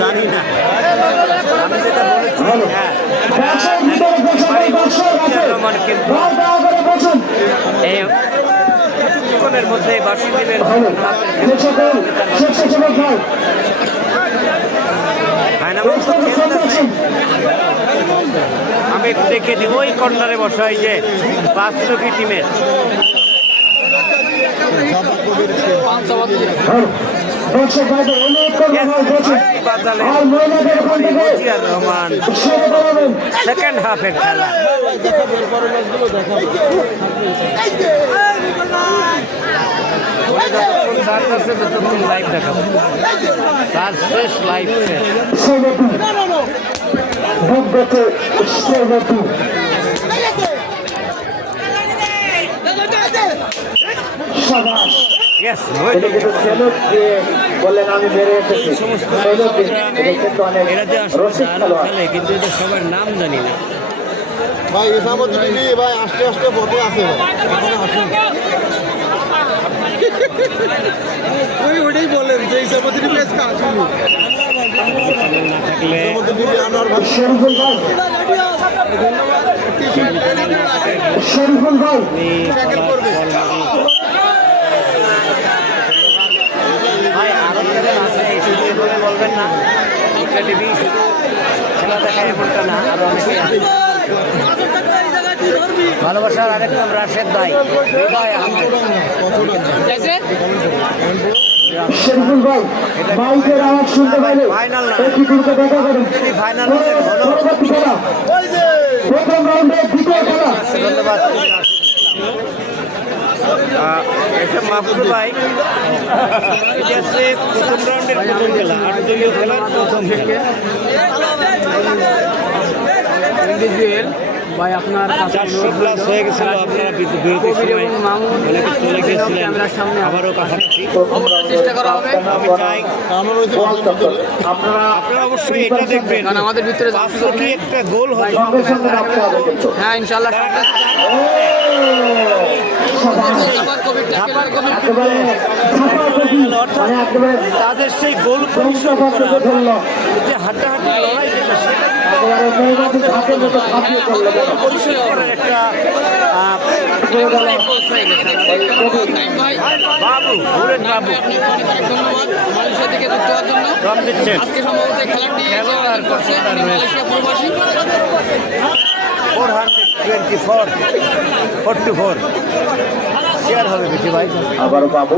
জানি না, আমি যেটা বলেছি হ্যাঁ রহমান কিন্তু এই কিছুক্ষণের মধ্যে বাসি দিলেন। আমি দেখে দিব ওই কর্নারে বসাই যে বাস্তবী টিমের রহমান সেকেন্ড হাফের খেলা। লাইভ দেখাবো তার শেষ লাইভ বললেন আমি বেড়ে এসেছি কিন্তু এটা সবার নাম জানি না ভাই ইসামুদ্দিন ভাই আস্তে আস্তে বসে আছে ওই ওটাই বলেন যে ইসামুদ্দিন আজকে আসেনি না থাকলে ভাই আরো আছে বলবেন না টিভি শুধু খেলা দেখায় এমনটা না, আরো অনেকে ভালোবাসার আরেক নাম রাশেদ ভাই হৃদয় আহমেদ শরীফুল ভাই মাইকের আওয়াজ শুনতে পাইলে ফাইনাল না একটু দূরকে দেখা করুন। যদি ফাইনাল হলো পরবর্তী খেলা প্রথম রাউন্ডে দ্বিতীয় খেলা। ধন্যবাদ মাহবুব ভাই। এটা হচ্ছে প্রথম রাউন্ডের প্রথম খেলা, 8 দলীয় খেলার প্রথম খেলা। ভাই আপনার 400+ হয়ে গেছিল, আপনারা বিরতির সময় অনেকে চলে গিয়েছিলেন, আবারও কাছাকাছি চেষ্টা করা হবে। আমি চাই আপনারা অবশ্যই এটা দেখবেন, কারণ আমাদের ভিতরে 500 কি একটা গোল হবে। হ্যাঁ ইনশাআল্লাহ তাদের সেই গোল পরিশোধ যে হাড্ডাহাড্ডি লড়াই যেটা সেটা পরিশোধ করার একটা বাবু ঘুরেন বাবু ধন্যবাদ মালয়েশিয়া থেকে যুক্ত হওয়ার জন্য। রম দিচ্ছেন আজকে সম্ভবত খেলাটি করছে মালয়েশিয়া প্রবাসী 424 শেয়ার হবে বেশি ভাই। আবারও বাবু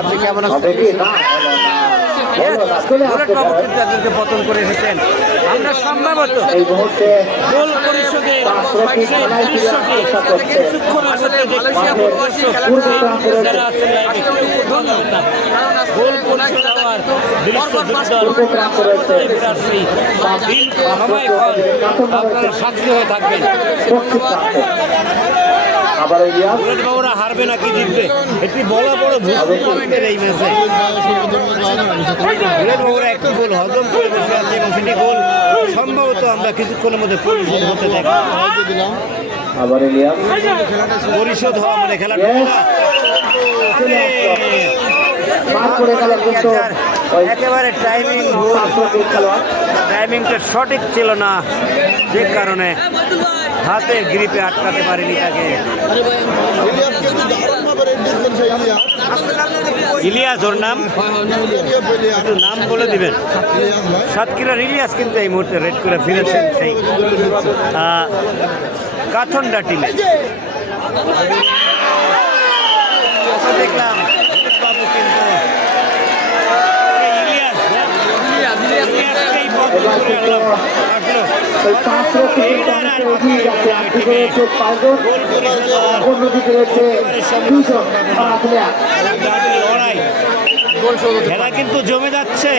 আপনি কেমন আছেন? পতন করে এসেছেন। আমরা সম্ভবত এই মুহূর্তে গোল পরিশোধে গোল পরিশোধ হওয়ার আপনারা সাক্ষী হয়ে থাকবেন। আবার বাবুরা হারবে নাকি জিতবে এটি বলা বড় ভূমিকের এই ম্যাচে বাবুরা একটি গোল হজম করে বসে আছে এবং সেটি গোল সম্ভবত আমরা কিছুক্ষণের মধ্যে পরিশোধ হতে দেখব। আবার পরিশোধ হওয়া মানে খেলাটা একেবারে টাইমিংটা সঠিক ছিল না, যে কারণে হাতে গ্রিপে আটকাতে পারিনি তাকে। ইলিয়াস ওর নাম, একটু নাম বলে দিবেন। সাতক্ষীরার ইলিয়াস কিন্তু এই মুহূর্তে রেড করে ফিরেছেন সেই কাথন্ডা টিমে। দেখলাম বাবু কিন্তু খেলা কিন্তু জমে যাচ্ছে।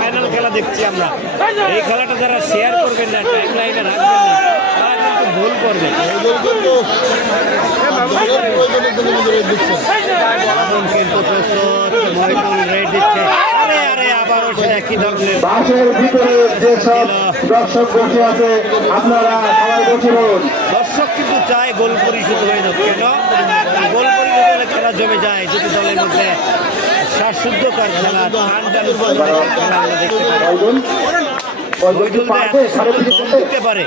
ফাইনাল খেলা দেখছি আমরা। এই খেলাটা যারা শেয়ার করবেন না, টাইম লাইনে রাখবেন না, তারা কিন্তু ভুল করবে। কিন্তু প্রস্তুত, মহিদুল রেড দিচ্ছে। আরে আরে আবারও সে একই ধরনের বাসের ভিতরে যে সব দর্শক বসে আছে আপনারা সবাই বসে পড়ুন। দর্শক কিন্তু চায় গোল পরিশোধ হয়ে যাক। কেন গোল পরিশোধ হলে খেলা জমে যায়, দুটি দলের মধ্যে শ্বাসযুদ্ধকর খেলা, টান টান খেলা আমরা দেখতে পাই। বলুন, বলুন কি বৈঠুলরা পারবে এত সাড়ে সহজে তিন গোল ঘন্টায়? দিতে পারে